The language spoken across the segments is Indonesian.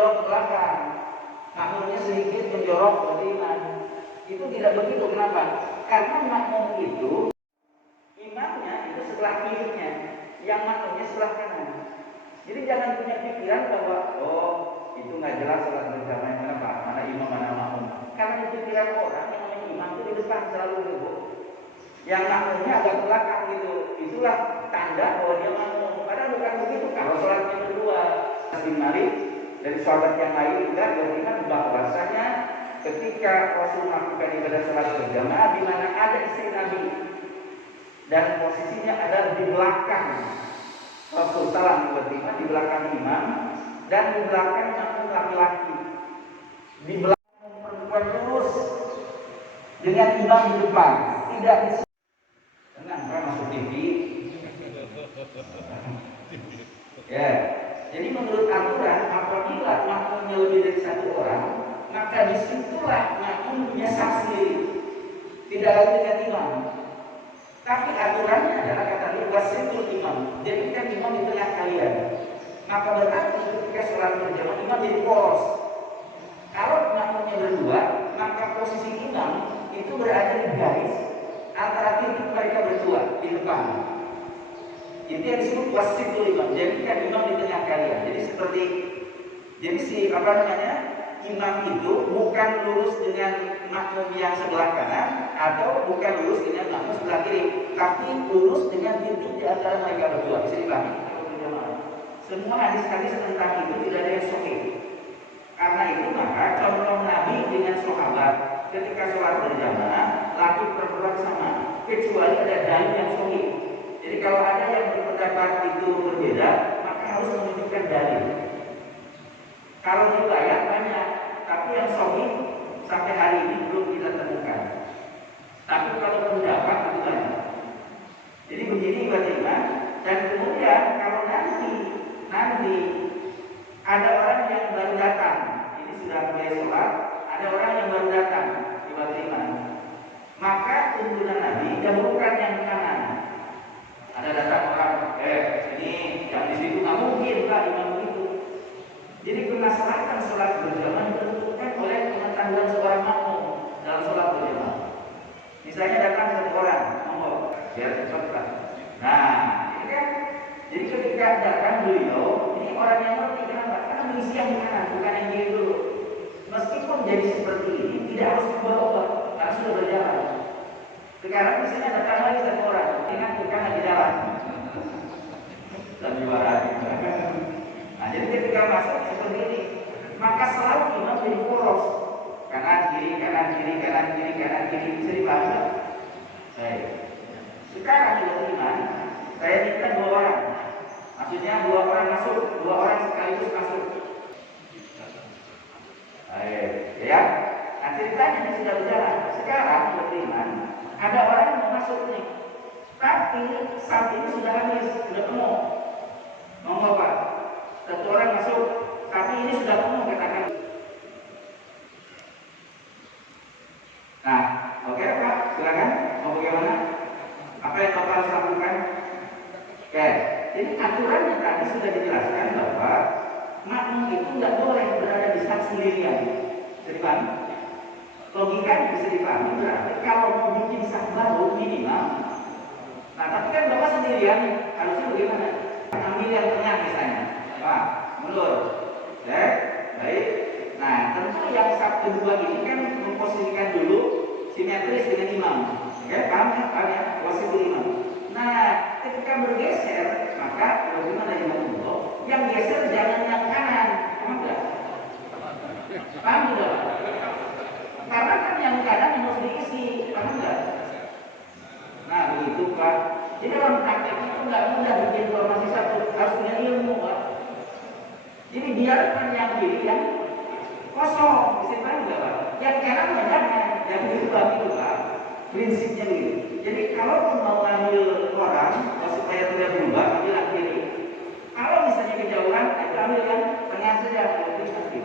menjorok ke belakang, makmumnya sedikit menjorok ke imam. Itu tidak begitu. Kenapa? Karena makmum itu imamnya itu sebelah kirinya, yang makmumnya sebelah kanan. Jadi jangan punya pikiran bahwa itu nggak jelas sholat berjamaah mana pak, mana imam mana makmum. Karena di pikiran orang yang namanya imam itu di depan selalu gitu, yang makmumnya agak ke belakang gitu. Itulah tanda bahwa dia makmum. Padahal bukan begitu. Kalau sholatnya berdua, Nabi Malik dari sahabat yang lain juga beriman bahwasanya ketika Rasul melakukan ibadah sholat berjamaah di mana ada istri Nabi dan posisinya ada di belakang Rasul salam beriman, di belakang imam dan di belakang makmum laki-laki, di belakang perempuan lurus dengan imam di depan, tidak di tenang kan masuk TV. Ya, jadi menurut aturan apabila makmumnya lebih dari satu orang, maka disitulah makmum punya saf sendiri, tidak lagi dengan imam. Tapi aturannya adalah kata dia wasitul imam. Jadi kan imam di tengah kalian. Maka berarti ketika sholat berjamaah imam jadi poros. Kalau makmumnya berdua, maka posisi imam itu berada di garis antara titik mereka berdua di depan. Itu yang disebut wasitul imam. Jadi kan imam di tengah kalian. Jadi imam itu bukan lurus dengan makmum yang sebelah kanan atau bukan lurus dengan makmum sebelah kiri, tapi lurus dengan titik di antara mereka berdua. Bisa dipahami? Semua hadis-hadis tentang itu tidak ada yang sahih. Karena itu maka contoh Nabi dengan sahabat ketika sholat berjamaah laki perempuan sama, kecuali ada dalil yang sahih. Jadi kalau ada yang berpendapat itu berbeda, maka harus menunjukkan dalil. Kalau riwayat banyak, tapi yang sahih sampai hari ini belum kita temukan. Tapi kalau pendapat itu banyak. Jadi begini bagaimana? Dan kemudian kalau nanti ada orang yang baru datang, ini sudah mulai sholat, ada orang yang baru datang di beriman, maka tuntunan Nabi dahulukan yang kanan. Ada datang orang, ini yang di situ nggak mungkin lah imam itu. Jadi kemaslahatan sholat berjamaah ditentukan oleh pengetahuan seorang makmum dalam sholat berjamaah. Misalnya datang satu orang, biar cepat lah. Nah, ini kan, jadi ketika datang beliau, ini orang yang ngerti kenapa? Karena mengisi yang kanan, bukan yang kiri dulu. Meskipun jadi seperti ini, tidak harus dibawa, karena sudah berjalan. Sekarang misalnya datang lagi satu orang, ingat bukan lagi jalan. Dan juara. Nah, jadi ketika masuk seperti ini, maka selalu imam jadi poros, kanan kiri, kanan kiri, kanan kiri, kanan kiri. Bisa dipahami? Baik. Sekarang imam, saya minta 2 orang. Maksudnya 2 orang masuk, 2 orang sekaligus masuk. Baik, ya. Nah ceritanya ini sudah berjalan. Sekarang imam, ada orang yang mau masuk nih, tapi saat ini sudah habis, sudah penuh. Mau apa? Satu orang masuk, tapi ini sudah penuh katakan. Nah, oke Pak, silakan. Mau bagaimana? Apa yang Bapak harus lakukan? Oke, jadi aturannya tadi sudah dijelaskan bahwa makmum itu nggak boleh berada di saf sendirian. Bisa dipahami? Logikanya bisa dipahami berarti kalau mau bikin saf baru minimal. Nah, tapi kan Bapak sendirian, harusnya bagaimana? Ambil yang tengah misalnya. Wah, mundur. Baik. Nah, tentu yang saf kedua ini kan memposisikan dulu simetris dengan imam. Paham ya? Wasitul imam. Nah, ketika bergeser, maka bagaimana imam itu? Yang geser jangan yang kanan. Paham enggak? Paham tidak? Karena kan yang kanan yang harus diisi. Paham enggak? Nah, begitu Pak. Jadi dalam praktek itu nggak mudah bikin formasi satu, harus punya ilmu Pak. Jadi biarkan yang kiri yang kosong, bisa paham nggak Pak? Yang kanan jangan, yang berubah itu Pak. Prinsipnya gitu. Jadi kalau mau ngambil orang supaya tidak berubah, ambil yang kiri. Kalau misalnya kejauhan, ambil yang tengah saja, nanti.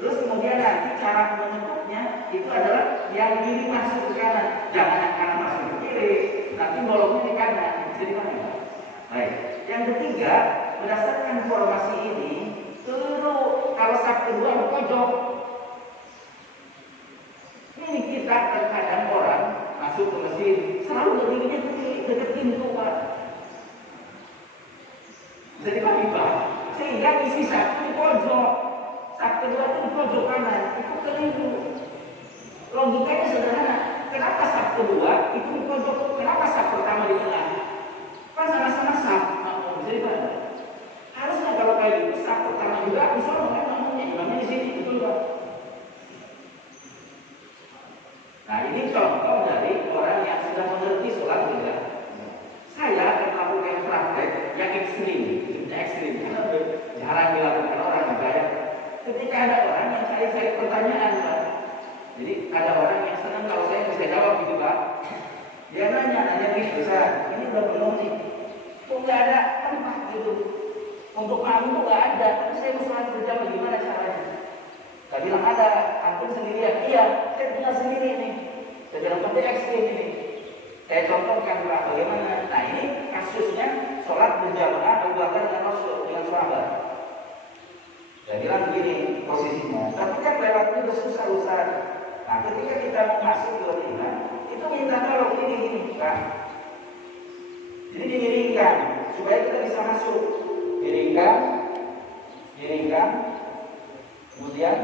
Terus kemudian nanti cara menutupnya itu adalah yang kiri masuk ke kanan, jangan yang kanan masuk ke kiri. Nanti bolongnya di kanan, bisa dimana? Baik. Yang ketiga, berdasarkan formasi ini, Keliru. Kalau saf kedua di pojok. Ini kita terkadang orang masuk ke masjid selalu berdirinya dekat pintu, Pak. Jadi bagi Pak, sehingga isi satu di pojok, saf kedua itu di pojok kanan. Itu keliru. Logikanya sederhana. Kenapa saf kedua itu di pojok? Kenapa saf pertama di tengah? Kan sama-sama saf. Jadi Pak, harusnya kalau kayak gitu saf pertama juga misalnya kan namanya imamnya di sini, betul Pak? Nah ini contoh dari orang yang sudah mengerti sholat juga. Saya akan melakukan praktek yang ekstrim, karena jarang dilakukan orang juga ya. Ketika ada orang yang cari pertanyaan, Pak. Jadi ada orang yang senang kalau saya bisa jawab gitu Pak. Dia nanya nih, Ustaz, ini udah penuh nih. Kok nggak ada tempat gitu? Untuk kamu tuh nggak ada. Tapi saya mau sholat berjamaah, gimana caranya? Saya bilang ada, antum sendirian. Iya, saya tinggal sendiri nih. Saya bilang penting ekstrim ini. Saya contohkan Pak bagaimana. Nah ini kasusnya sholat berjamaah Abu Bakar dan Rasul dengan sahabat. Saya bilang begini posisinya. Tapi kan lewatnya udah susah. Nah ketika kita masuk ke Madinah, itu minta tolong ini Pak. Jadi dimiringkan supaya kita bisa masuk. Miringkan, kemudian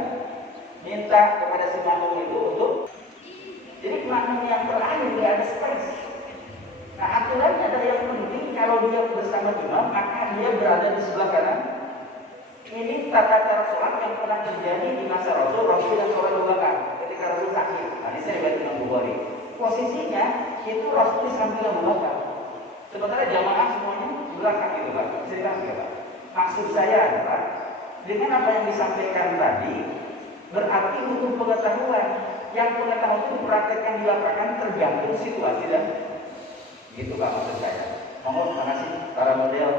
minta kepada si makmum itu untuk. Jadi makmum yang terakhir dia ada space. Nah aturannya adalah yang penting kalau dia bersama imam maka dia berada di sebelah kanan. Ini tata cara sholat yang pernah terjadi di masa Rasul yang sholat dua belakang ketika Rasul sakit. Nah ini saya baca Imam Bukhari. Posisinya itu Rasul di samping Abu Bakar. Sementara jamaah semuanya di belakang gitu Pak. Cerita nggak Pak? Maksud saya adalah dengan apa yang disampaikan tadi berarti untuk pengetahuan yang pengetahuan itu dipraktekkan di lapangan tergantung situasi dan gitu Pak maksud saya. Mohon terima kasih para model.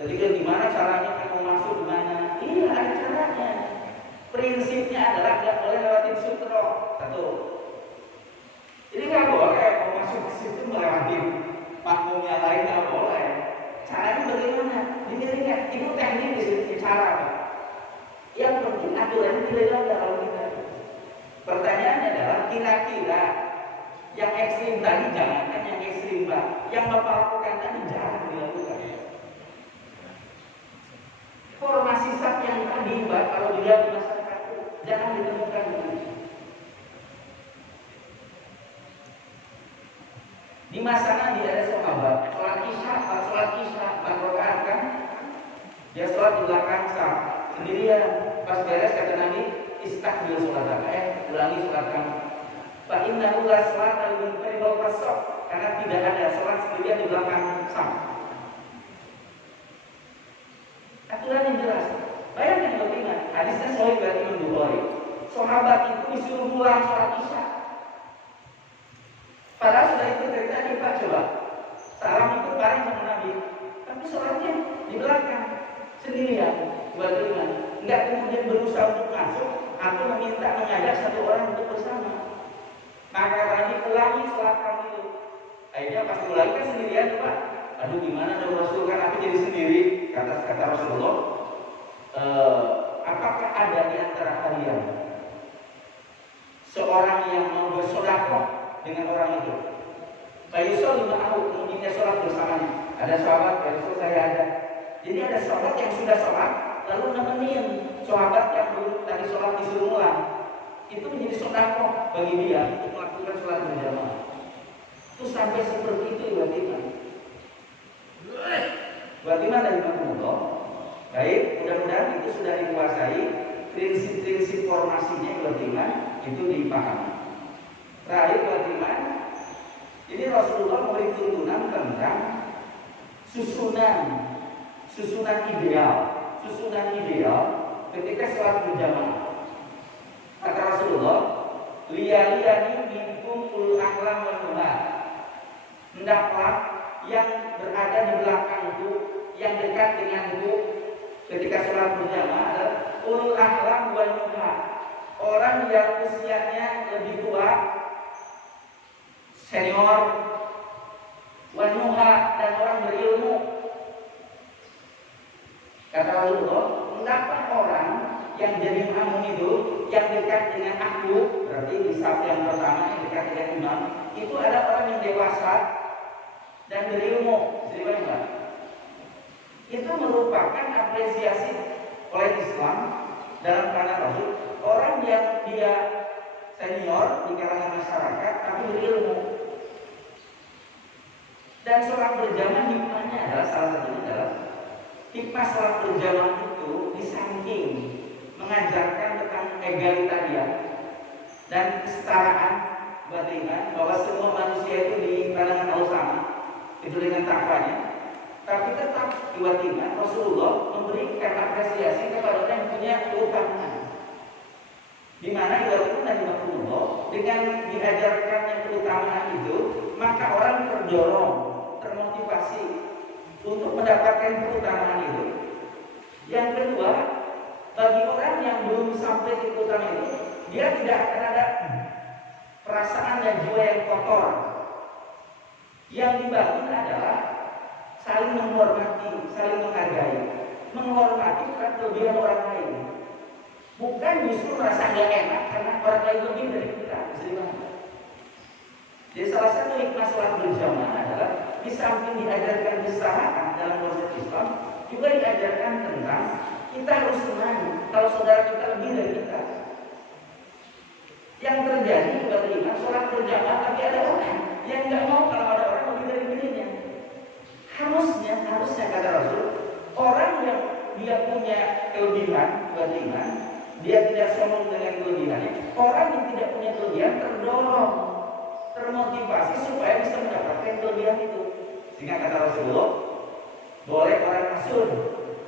Jadi gimana caranya kamu masuk di mana? Iya ada caranya. Prinsipnya adalah nggak boleh lewatin sutro. Satu. Jadi nggak boleh kalau masuk ke situ melewati makmum yang lain nggak boleh. Caranya bagaimana? Dimiringkan. Itu teknik di cara. Yang penting aturan tidak ada kalau kita. Pertanyaannya adalah kira-kira yang ekstrim tadi jangankan yang ekstrim Pak. Yang Bapak lakukan tadi jangan dilakukan. Formasi saf yang tadi Pak kalau dilihat di masyarakat jangan ditemukan. Di masa Nabi ada sahabat sholat isya 4 rakaat kan? Dia sholat di belakang saf sendirian. Pas beres kata Nabi istakbil sholat ulangi sholat kamu. Fa innahu la sholata lil munfarid wal qasab karena tidak ada sholat sendirian di belakang saf. Aturan yang jelas. Bayangkan bagaimana hadisnya sahih dari Imam Bukhari. Sahabat itu disuruh pulang sholat isya. Padahal sudah itu dari tadi Pak coba. Salam itu bareng sama Nabi. Tapi sholatnya di belakang sendirian. Bagaimana? Enggak kemudian berusaha untuk masuk atau mengajak satu orang untuk bersama. Maka Nabi ulangi sholat kamu itu. Akhirnya pas ulangi kan sendirian Pak. Aduh gimana dong Rasul kan aku jadi sendiri. Kata Rasulullah, apakah ada di antara kalian seorang yang mau bersedekah dengan orang itu? Fayusol 5 tahun kemudian dia sholat bersamanya. Ada sahabat, ya Rasul saya ada. Jadi ada sahabat yang sudah sholat lalu nemenin sahabat yang belum tadi sholat disuruh ulang. Itu menjadi sedekah bagi dia untuk melakukan sholat berjamaah. Itu sampai seperti itu Bagaimana dari Allah? Baik, mudah-mudahan itu sudah dikuasai prinsip-prinsip formasinya bagaimana itu dipahami. Terakhir bagaimana ini Rasulullah memberi tuntunan tentang susunan ideal ketika sholat berjamaah. Kata Rasulullah, liyaliyani minkum ulul ahlam wal nuha. Hendaklah yang berada di belakangku, yang dekat denganku ketika sholat berjamaah adalah ulul ahlam wal nuha. Orang yang usianya lebih tua, senior, wanuha dan orang berilmu. Kata Rasulullah, mengapa orang yang jadi makmum itu yang dekat dengan aku, berarti di saf yang pertama yang dekat dengan imam, itu ada orang yang dewasa dan berilmu, jadi enggak? Itu merupakan apresiasi oleh Islam dalam pandangan Rasul, orang yang dia senior di kalangan masyarakat tapi berilmu. Dan sholat berjamaah hikmahnya adalah salah satunya adalah hikmah sholat berjamaah itu di samping mengajarkan tentang egalitarian dan kesetaraan batinan, bahwa semua manusia itu di pandangan Allah sama, itu dengan takwanya. Tapi tetap tiba-tiba Rasulullah memberikan apresiasi kepada orang yang punya keutamaan. Di mana tiba-tiba Nabi Rasulullah dengan diajarkannya keutamaan itu, maka orang terdorong, termotivasi untuk mendapatkan keutamaan itu. Yang kedua, bagi orang yang belum sampai di keutamaan itu, dia tidak akan ada perasaan dan jiwa yang kotor. Yang dibangun adalah saling menghormati, saling menghargai, menghormati kelebihan orang lain. Bukan justru merasa nggak enak karena orang lain lebih dari kita. Jadi salah satu hikmah sholat berjamaah adalah di samping diajarkan kesetaraan dalam konsep Islam, juga diajarkan tentang kita harus senang kalau saudara kita lebih dari kita. Yang terjadi tiba-tiba sholat berjamaah tapi ada orang yang nggak mau kalau ada orang lebih dari dirinya. Harusnya kata Rasul, orang yang dia punya kelebihan tiba-tiba dia tidak sombong dengan kelebihannya. Orang yang tidak punya kelebihan terdorong, termotivasi supaya bisa mendapatkan kelebihan itu. Sehingga kata Rasulullah, boleh orang masuk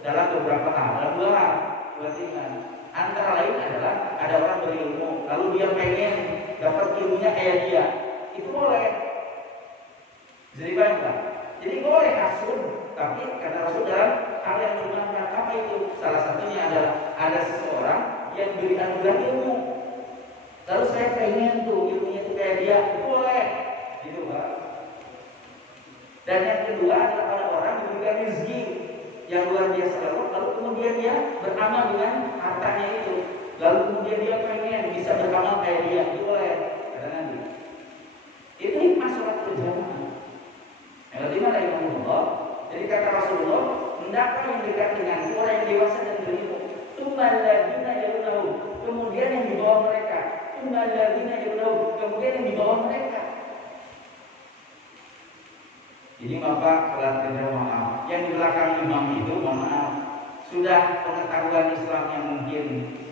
dalam beberapa hal, dalam dua hal tiba-tiba. Antara lain adalah ada orang berilmu, lalu dia pengen dapat ilmunya kayak dia, itu boleh. Jadi bangga. Jadi boleh hasud, tapi kata Rasul dalam hal yang dimaafkan. Apa itu? Salah satunya adalah ada seseorang yang beri anugerah ilmu, lalu saya pengen tuh ilmunya itu kayak dia, itu boleh, gitu Pak. Dan yang kedua adalah ada orang diberikan rezeki yang luar biasa, lalu kemudian dia beramal dengan hartanya itu, lalu kemudian dia pengen bisa beramal kayak dia, itu boleh, kata Nabi. Itu hikmah sholat berjamaah. Yang kelima dari Rasulullah, jadi kata Rasulullah, hendaklah yang dekat dengan orang yang dewasa dan berilmu, tsumalladzina yalunahu, kemudian yang di bawah mereka, tsumalladzina yalunahu, kemudian yang di bawah mereka. Jadi Bapak sholat berjamaah yang di belakang imam itu, mohon maaf, sudah pengetahuan Islam yang mungkin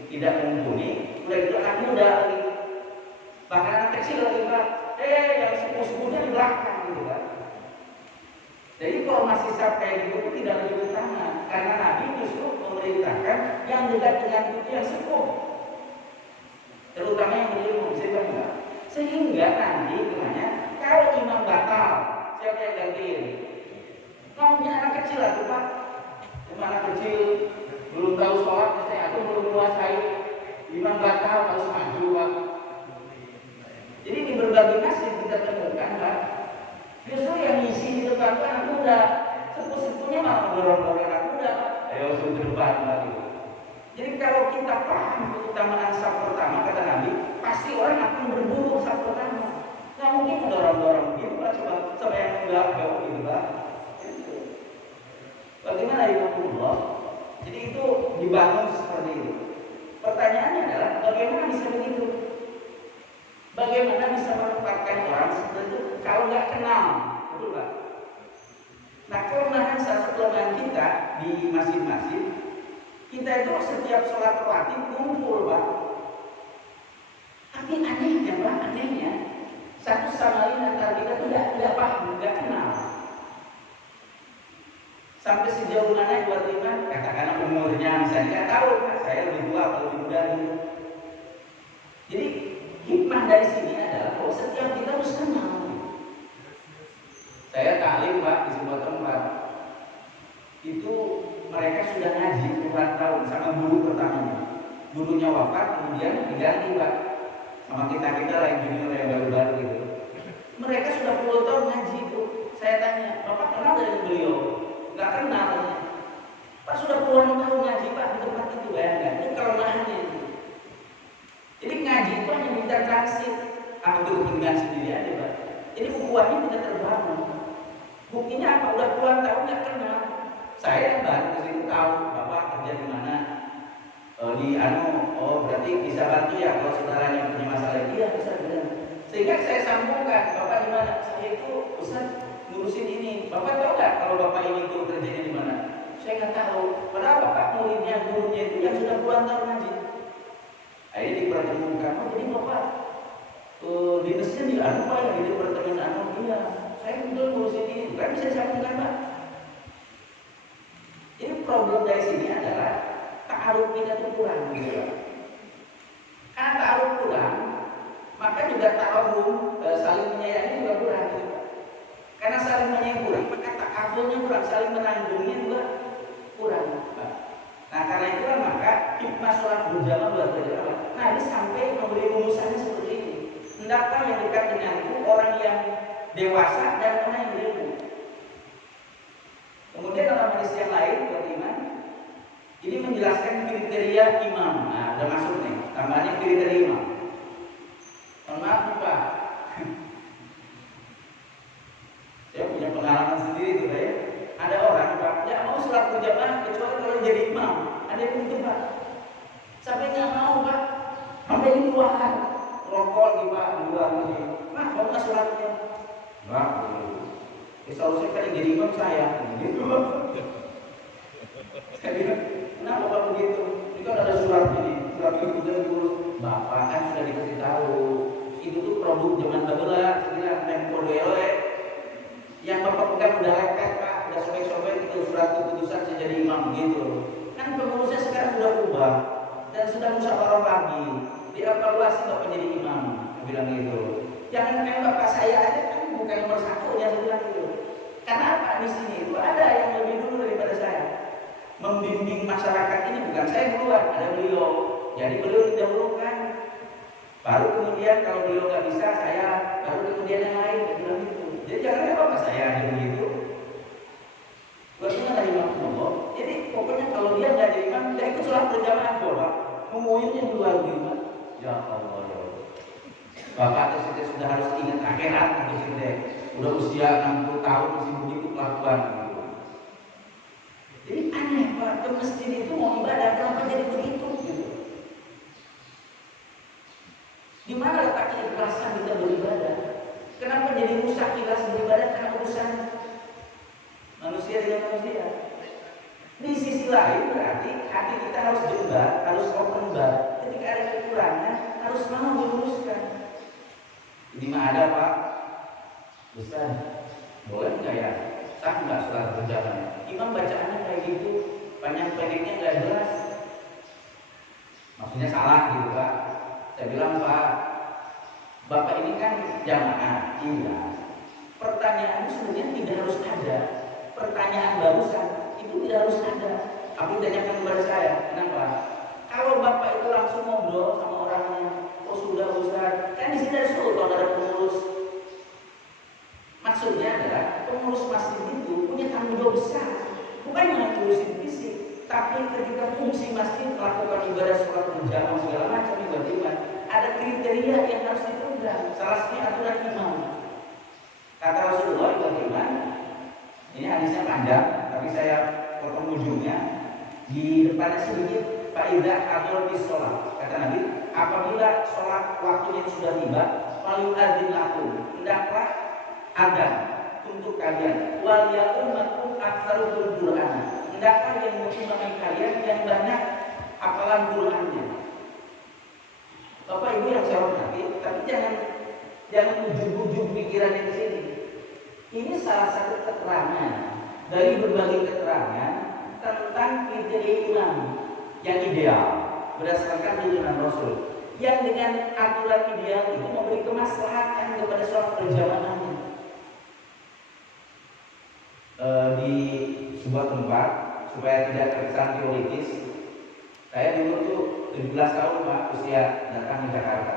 tidak mumpuni, udah itu anak muda lagi, bahkan anak kecil lagi Pak, yang sepuh-sepuhnya di belakang gitu kan. Jadi kalau masih sab kayak gitu itu tidak lebih utama, karena Nabi justru memerintahkan yang dekat dengan itu yang sepuh, terutama yang berilmu, sehingga nanti namanya kalau imam batal, siapa yang gantiin? Mungkin anak kecil lah tuh Pak, cuma anak kecil belum tahu sholat, misalnya atau belum menguasai, imam batal harus maju Pak. Jadi di berbagai masjid kita temukan Pak, justru yang ngisi di depan itu anak muda, sepuh-sepuhnya malah dorong-dorong anak muda, ayo suruh ke depan lagi. Jadi kalau kita paham keutamaan saf pertama kata Nabi, pasti orang akan berburu saf pertama. Nggak mungkin mendorong-dorong gitu Pak, coba sama yang enggak gitu Pak. Bagaimana Rasulullah? Jadi itu dibangun seperti itu. Pertanyaannya adalah bagaimana bisa begitu? Bagaimana bisa menempatkan orang seperti itu kalau nggak kenal, betul Pak? Nah, kelemahan salah satu kelemahan kita di masjid-masjid, kita itu setiap sholat rawatib kumpul Pak. Tapi anehnya Pak, satu sama lain antara kita itu tidak paham, nggak kenal. Sampai sejauh mana tiba-tiba katakanlah umurnya misalnya nggak tahu, saya lebih tua atau lebih muda gitu. Jadi hikmah dari sini adalah bahwa setiap kita harus kenal. Saya taklim Pak di sebuah tempat, itu mereka sudah ngaji puluhan tahun sama guru pertamanya. Gurunya wafat, kemudian diganti Pak sama kita yang junior yang baru-baru gitu. Mereka sudah puluh tahun ngaji itu. Saya tanya, Bapak kenal dari beliau? Nggak kenal. Pak sudah puluhan puluhan tahun ngaji Pak di tempat itu, bayangkan itu kelemahannya itu. Jadi ngaji itu hanya bisa transit untuk kepentingan sendiri aja Pak. Jadi ukhuwahnya tidak terbangun. Buktinya apa? Udah puluhan tahun nggak kenal. Saya yang baru ke situ tahu Bapak kerja di mana. Oh berarti bisa bantu ya kalau saudaranya punya masalah. Iya bisa benar. Sehingga saya sambungkan, Bapak di mana? Saya itu Ustaz ngurusin ini. Bapak tahu nggak kalau Bapak ini tuh kerjanya di mana? Saya nggak tahu. Padahal Bapak muridnya, gurunya itu yang sudah puluhan tahun ngaji. Akhirnya dipertemukan. Oh jadi Bapak dinasnya di Pak ya di departemen iya. Saya betul ngurusin ini. Bukan bisa sambungkan Pak. Jadi problem dari sini adalah ta'aruf kita itu kurang gitu. Karena ta'aruf kurang, maka juga ta'aruf saling menyayangi juga kurang gitu. Karena saling menyayangi kurang, maka ta'arufnya kurang, saling menanggungnya juga kurang. Nah karena itulah maka hikmah sholat berjamaah luar biasa. Nah ini sampai memberi rumusannya seperti ini. Hendaklah yang dekat denganku orang yang dewasa dan orang yang berilmu. Kemudian dalam hadis yang lain buat iman, ini menjelaskan kriteria imam. Nah, udah masuk nih, tambahannya kriteria imam. Mohon maaf Pak, saya punya pengalaman sendiri tuh ya. Ada orang Pak, nggak mau sholat berjamaah kecuali kalau jadi imam. Ada yang begitu Pak, sampai nggak mau Pak, sampai di luar, rokok di Pak, di luar ini. Nah, mau nggak sholatnya? Nggak. Seharusnya kan yang jadi imam saya. Gitu. Saya bilang, kenapa Pak begitu? Ini kan ada surat ini, surat itu terus Bapak kan sudah dikasih tahu. Itu tuh produk zaman baheula, sekitar tempo dewe. Yang Bapak pegang udah lepek Pak, udah sobek-sobek itu surat keputusan saya jadi imam gitu. Kan pengurusnya sekarang sudah ubah dan sudah musyawarah lagi. Dievaluasi Bapak jadi imam, saya bilang gitu. Jangan kayak Bapak saya aja kan bukan nomor satu ya saya bilang gitu. Karena apa di sini itu ada yang lebih dulu daripada saya. Membimbing masyarakat ini bukan saya duluan, ada beliau. Jadi beliau didahulukan. Baru kemudian kalau beliau nggak bisa, saya baru kemudian yang lain. Bilang gitu. Jadi jangan ya Bapak saya ada begitu. Buatnya dari imam Allah. Jadi pokoknya kalau dia nggak jadi imam, dia ikut sholat berjamaah Bapak. Memuirnya duluan gitu. Ya Allah ya Allah. Bapak itu sudah harus ingat akhirat itu sudah. Udah usia 60 tahun masih begitu kelakuan gitu. Jadi aneh Pak, ke masjid itu mau ibadah, kenapa jadi begitu gitu? Di mana letak keikhlasan kita beribadah? Kenapa jadi rusak ikhlas beribadah karena urusan manusia dengan manusia? Di sisi lain berarti hati kita harus jembat, harus open bar. Ketika ada kekurangan harus mau diluruskan. Ini mah ada Pak. Ustaz, boleh nggak ya? Sah nggak sholat berjamaah? Imam bacaannya kayak gitu, panjang-pendeknya nggak jelas. Maksudnya salah gitu Pak. Saya bilang Pak, Bapak ini kan jamaah, iya. Pertanyaan sebenarnya tidak harus ada. Pertanyaan barusan itu tidak harus ada. Aku tanyakan kepada saya, kenapa? Kalau Bapak itu langsung ngobrol sama orangnya, oh sudah Ustaz, kan di sini ada sultan, ada pengurus. Maksudnya adalah pengurus masjid itu punya tanggung jawab besar, bukan hanya ngurusin fisik, tapi ketika fungsi masjid melakukan ibadah sholat berjamaah segala macam ibadah, ada kriteria yang harus dipegang. Salah satunya aturan imam. Kata Rasulullah ibadah, ini hadisnya panjang, tapi saya potong ujungnya. Di depannya sedikit faidah atau di sholat. Kata Nabi, apabila sholat waktunya sudah tiba, lalu adzin lakum, hendaklah ada untuk kalian wal yaqumakum aktsarul Qur'an. Hendaklah yang mengimami kalian yang banyak hafalan Qur'annya. Bapak Ibu yang saya hormati, tapi jangan ujung-ujung pikirannya ke sini. Ini salah satu keterangan dari berbagai keterangan tentang kriteria imam yang ideal berdasarkan tuntunan Rasul. Yang dengan aturan ideal itu memberi kemaslahatan kepada sholat berjamaahnya. Di sebuah tempat supaya tidak terkesan teoritis, saya dulu tuh 17 tahun Pak usia datang di Jakarta.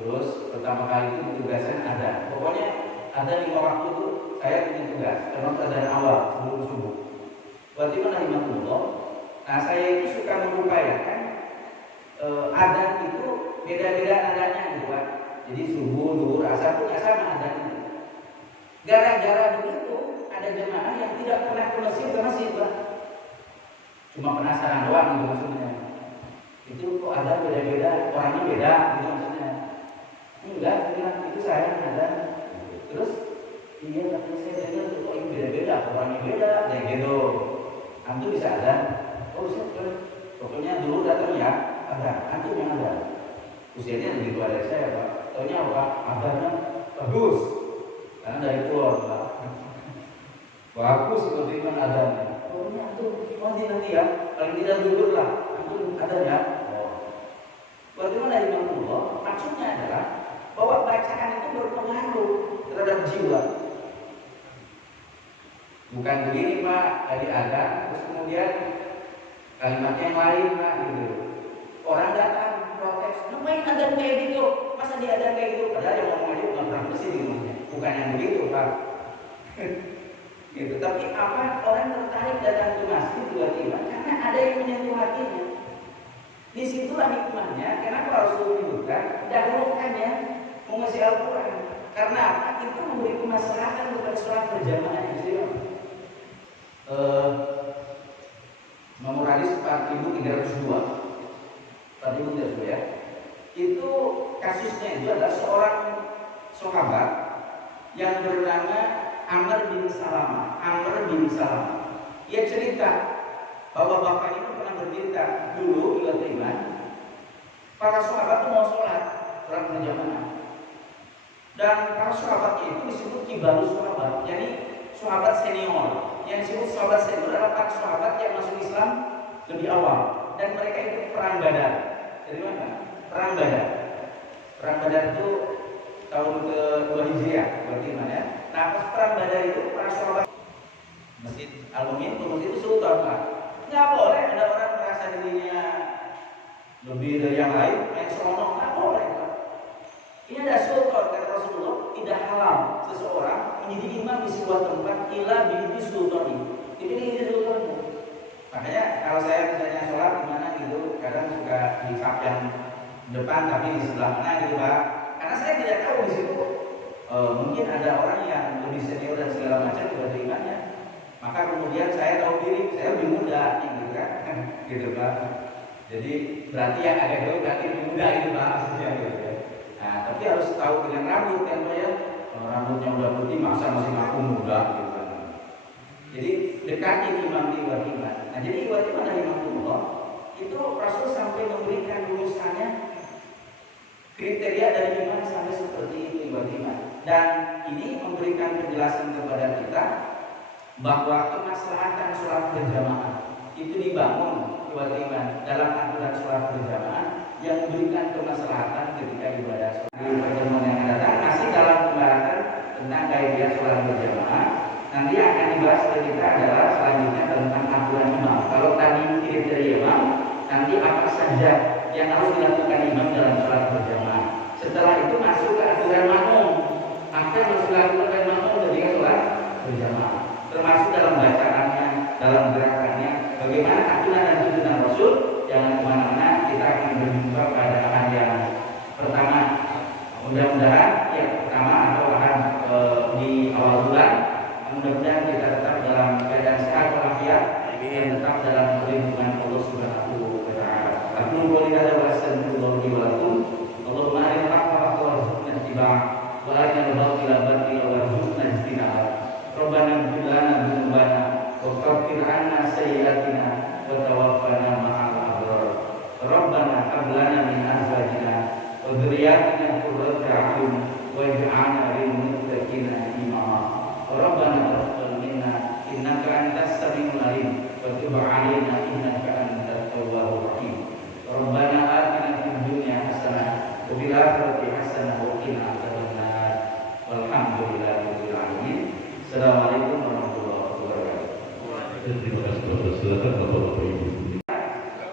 Terus pertama kali itu tugasnya ada, pokoknya ada 5 waktu tuh saya punya tugas, termasuk adzan awal sebelum subuh. Waktu itu Nah, saya itu suka mengupayakan adzan itu beda-beda nadanya gitu Pak. Jadi subuh, zuhur, asar itu nggak sama adzannya. Gara-gara begitu ada jemaah yang tidak pernah ke masjid Pak. Cuma penasaran doang gitu maksudnya. Itu kok ada beda-beda, orangnya beda gitu maksudnya. Enggak, itu saya ada. Terus iya tapi saya dengar kok ini beda-beda, orangnya beda, kayak gitu. Antum bisa ada? Oh bisa kan? Pokoknya dulu datang ya, ada. Antum yang ada. Usianya lebih tua dari saya Pak. Taunya apa? Adanya bagus. Karena dari keluar Pak. Bagus seperti mana adanya. Oh ini antum nanti ya, paling tidak dulu lah. Antum ada ya. Bagaimana Imamullah? Maksudnya adalah bahwa bacaan itu berpengaruh terhadap jiwa. Bukan begini Pak, tadi ada, terus kemudian kalimatnya yang lain Pak gitu. Orang datang protes, ngapain ada kayak gitu? Masa dia ada kayak gitu? Padahal yang ngomong aja bukan pernah bersih gitu. Bukan yang begitu Pak. Gitu. Tapi apa orang tertarik datang ke masjid tiba-tiba karena ada yang menyentuh hatinya. Disitulah hikmahnya. Kenapa Rasul menyebutkan dahulukan ya mengisi Al-Quran? Karena apa? Itu memberi kemaslahatan kepada sholat berjamaah. Nomor hadis 4302. 4302 ya. Itu kasusnya itu adalah seorang sahabat yang bernama Amr bin Salamah. Ia cerita bahwa bapaknya itu pernah bercerita dulu juga iman. Para sahabat itu mau sholat berjamaah. Dan para sahabatnya itu disebut kibarus sahabat, jadi sahabat senior. Yang disebut sahabat senior adalah para sahabat yang masuk Islam lebih awal. Dan mereka itu perang Badar. Dari mana? Perang Badar. Perang Badar itu tahun ke-2 Hijriah, berarti mana ya? Nah, pas perang Badar itu para sahabat Masjid Al-Mumin, masjid itu sultan Pak. Nggak boleh ada orang merasa dirinya lebih dari yang lain, main seronok, nggak boleh Pak. Ini ada sultan kata Rasulullah, tidak halal seseorang menjadi imam di sebuah tempat ila binti sultani. Ini sultan. Makanya kalau saya misalnya sholat di mana gitu, kadang suka di saf yang depan tapi di sebelah mana gitu Pak. Karena saya tidak tahu di situ mungkin ada orang yang lebih senior dan segala macam juga imannya. Maka kemudian saya tahu diri, saya lebih muda gitu kan, gitu Pak. Jadi berarti yang agak jauh berarti lebih muda gitu Pak maksudnya gitu ya. Nah tapi harus tahu dengan rambut kan Pak ya. Kalau rambutnya udah putih masa masih ngaku muda gitu kan. Jadi dekati imam iman. Nah jadi iman dari Imamullah itu Rasul sampai memberikan rumusannya kriteria dari iman sampai seperti itu iman. Dan ini memberikan penjelasan kepada kita bahwa kemaslahatan sholat berjamaah itu dibangun iman dalam aturan sholat berjamaah yang memberikan kemaslahatan ketika ibadah sholat. Di pertemuan yang akan datang masih dalam pembahasan tentang kaidah sholat berjamaah. Nanti akan dibahas oleh kita adalah selanjutnya tentang aturan imam. Kalau tadi kriteria imam, nanti apa saja yang harus dilakukan imam dalam sholat berjamaah. Setelah itu masuk ke aturan makmum. Apa yang harus dilakukan makmum ketika sholat berjamaah, termasuk dalam bacaannya, dalam gerakannya, bagaimana aturan dan tuntunan Rasul. Jangan kemana-mana, kita akan berjumpa pada bahan yang pertama. Mudah-mudahan yang pertama atau bahan di awal bulan. Mudah-mudahan kita tetap dalam keadaan sehat walafiat dan tetap dalam perlindungan Allah Subhanahu wa taala. Aku qouli hadza wa astaghfirullah li wa lakum. Allahumma arina al-haqqa haqqan warzuqna ittiba'ah wa arina al-batila batilan warzuqna ijtinabah. Rabbana ighfir lana dzunubana wa kaffir 'anna sayyi'atina wa tawaffana ma'al abrar. Rabbana hab lana min azwajina wa dhurriyyatina qurrata a'yun waj'alna lil muttaqina imama. Rabbana taqabbal minna innaka antas samiul alim wa tub 'alaina innaka antat tawwabur rahim. Rabbana atina fid dunya hasanah wa fil akhirati hasanah wa qina adzabannar. Walhamdulillahirabbil alamin. Assalamualaikum warahmatullahi wabarakatuh. Terima kasih Bapak. Silakan Bapak Ibu.